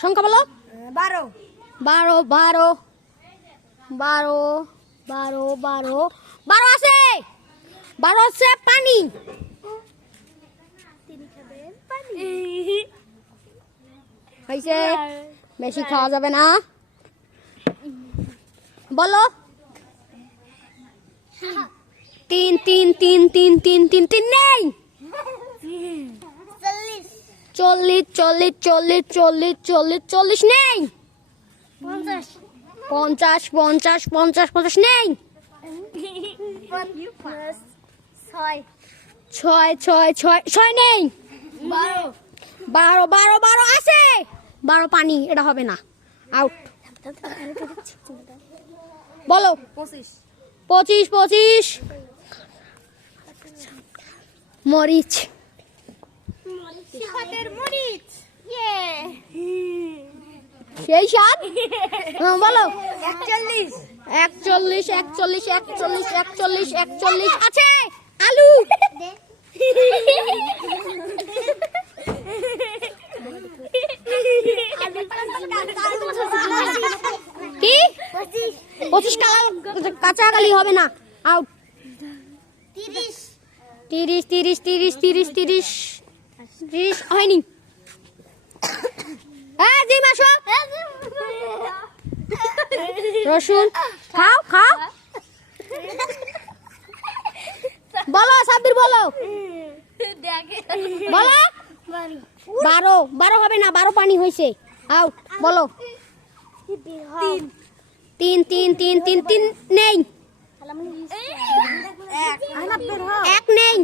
সংখ্যা বলো। 12 12 12 12 12 12 12 আছে। 12 আছে পানি। হয়েছে, বেশি খাওয়া যাবে না। বলো। 3 3 3 3 3 3 3 নেই। 40 40 40 40 40 40 নেই। 50 50 50 50 50 নেই। 6 6 6 6 নেই। 12 12 12 আছে। 12 পানি, এটা হবে না, আউট। বলো। 25 25 25 মরিচ। সেই সাত। বলো। 41 41 41 41 41 41 আছে। আলু। কি 25 কাঁচা কালি হবে না, আউট। 30 30 30 30 30 30 হয়নি। হ্যাঁ জি মাসো। রসুন খাও খাও। বলো সাব্বির, বলো। বলো। 12 12 হবে না, 12 পানি হয়েছে, আউট। বলো। 3 3 3 3 3 নেই। 1 নেই।